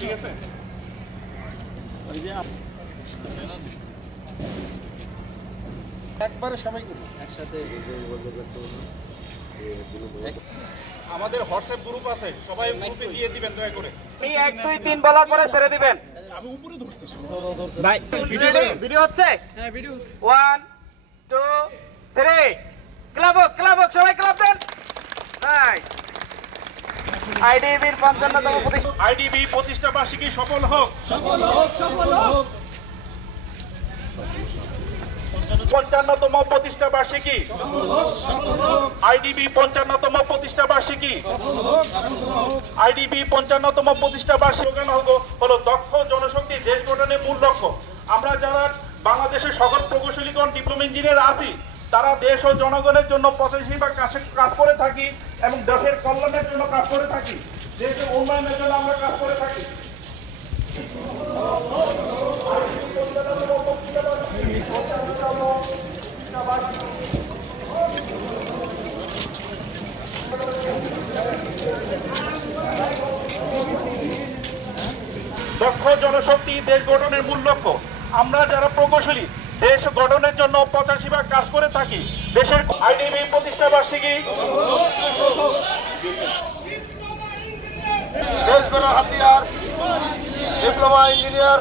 ঠিক আছে। একবারে সবাই করুন একসাথে। আমাদের হোয়াটসঅ্যাপ গ্রুপ আছে, সবাই গ্রুপে দিয়ে দিবেন দয়া করে। এই 1 2 3 বলার পরে ছেড়ে দিবেন। আমি উপরে ধরছি ভাই ভিডিও হচ্ছে? হ্যাঁ ভিডিও হচ্ছে। 1 2 3 ক্লাব হোক সবাই ক্লাব দেন। নাইস। আইডিবির 55তম প্রতিষ্ঠা আইডিবি প্রতিষ্ঠা বার্ষিকী সফল হোক। 55তম প্রতিষ্ঠা বার্ষিকী আইডিবি 55তম প্রতিষ্ঠা বার্ষিকী আইডিবি 55তম প্রতিষ্ঠা বার্ষিকী হলো দক্ষ জনশক্তি দেশ গঠনের মূল লক্ষ্য। আমরা যারা বাংলাদেশের সকল প্রকৌশলীগণ ডিপ্লোমা ইঞ্জিনিয়ার আছি, তারা দেশ ও জনগণের জন্য 85 কাজ করে থাকি এবং দেশের কল্যাণের জন্য কাজ করে থাকি, দেশের উন্নয়নের জন্য আমরা কাজ করে থাকি। দক্ষ জনশক্তি দেশ গঠনের মূল লক্ষ্য। আমরা যারা প্রকৌশলী দেশ গঠনের জন্য 85 কাজ করে থাকি, দেশের আইডিবি প্রতিষ্ঠা বার্ষিকী দেশ গড়ার হাতিয়ার ডিপ্লোমা ইঞ্জিনিয়ার